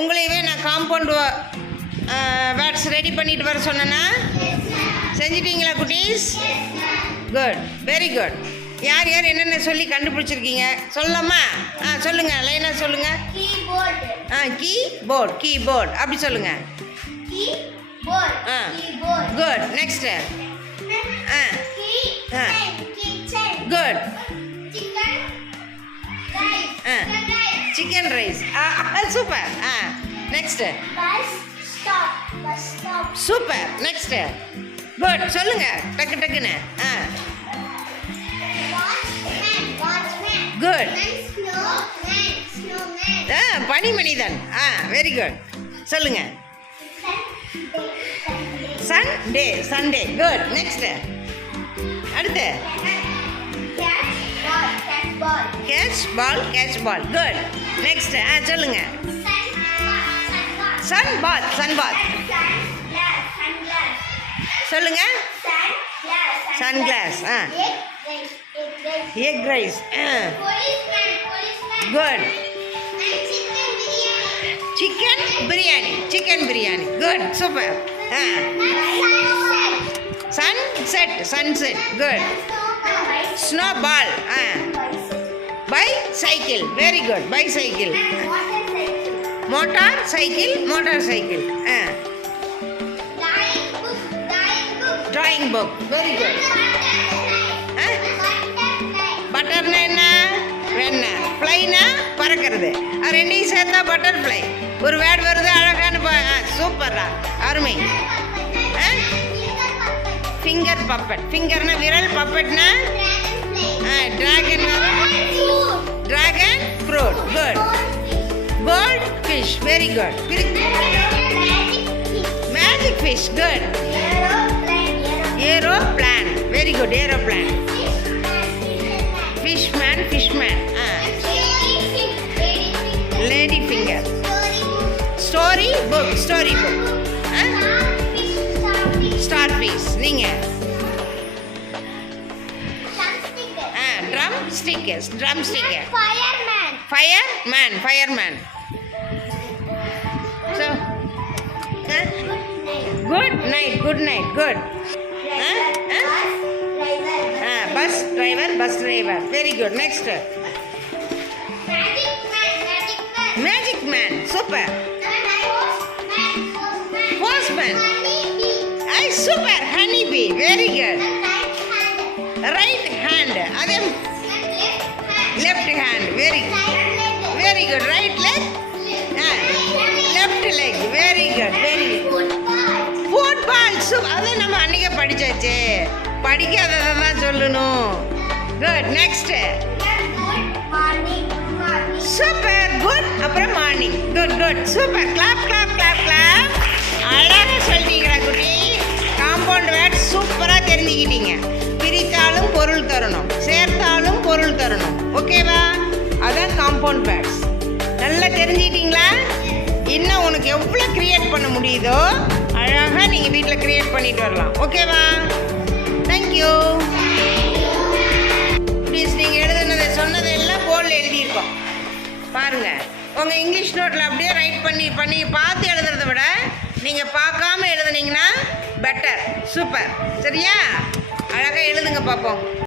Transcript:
உங்களையவே நான் compound words ready பண்ணிட்டு வர சொன்னேன்னா செஞ்சிட்டீங்களா குட்டீஸ்? Good, very good. யார் யார் என்னென்ன சொல்லி கண்டுபிடிச்சிருக்கீங்க சொல்லலாமா? சொல்லுங்கள், லைனாக சொல்லுங்கள். கீபோர்ட், கீபோர்ட் அப்படி சொல்லுங்கள். Good. Next good. Chicken rice super. Next super. Next good. சொல்லுங்கள் டக்கு டக்குன்னு. குட். பனி மனிதன். Very good. சொல்லுங்க. Sunday, Sunday. குட். நெக்ஸ்ட் அடுத்து catch ball, catch ball. Good. Next சொல்லுங்க. Sunbath, sunbath. சொல்லுங்க. Sunglass. Egg rice. Good. Chicken biryani, chicken biryani. Good, super. Sunset, sunset. Good. Snowball. Bicycle. Very good. Bicycle. Motorcycle, motorcycle. Drawing book. Very good. பட்டர்னா என்ன? வெண்ணெய். ஃப்ளைனா பறக்கிறது. அது ரெண்டையும் சேர்த்தா butterfly. ஒரு word வருது அழகான சூப்பரா, அருமை. Finger puppet. ஃபிங்கர்னா விரல், பப்பட்னா dragon, dragon fruit. Good. Goldfish. Very good. Magic fish. Good. Aeroplane. Very good. Aeroplane. Fishman, fishman. Lady finger. Story book, story book. Star piece. நீங்கள் drum stickers, drum sticker. Fireman, fireman. So good night, good night. Good. Bus driver, bus driver. Very good. Next magic man. Super. Postman. Super. Honey bee. Very good. Right hand. அதே left hand. Very very good. Right leg, left leg. Very good, very good. Football. அதை நம்ம அன்றைக்கே படித்தாச்சு, படிக்காததை தான் சொல்லணும். Good. Next super. Good. அப்புறம் morning. Good, good. Super. Clap, clap, clap, clap. அழகாக சொல்லிட்டீங்களா குட்டி? காம்பவுண்ட் வேர்ட்ஸ் சூப்பராக தெரிஞ்சுக்கிட்டீங்க. பிரித்தாலும் பொருள் தரணும், சேர்த்தாலும் பொருள் தரணும். ஓகேவா? அதான் காம்பவுண்ட் வேர்ட்ஸ். நல்லா தெரிஞ்சுக்கிட்டீங்களா? இன்னும் உனக்கு எவ்வளோ க்ரியேட் பண்ண முடியுதோ அழகாக நீங்கள் வீட்டில் க்ரியேட் பண்ணிட்டு வரலாம். ஓகேவா? தேங்க்யூ. ப்ளீஸ் நீங்கள் எழுதுனதை சொன்னதெல்லாம் போர்டில் எழுதியிருக்கோம் பாருங்கள். உங்கள் இங்கிலீஷ் நோட்டில் அப்படியே ரைட் பண்ணி பார்த்து எழுதுறத விட நீங்கள் பார்க்காம எழுதுனீங்கன்னா பெட்டர். சூப்பர். சரியா? அழகாக எழுதுங்க பார்ப்போம்.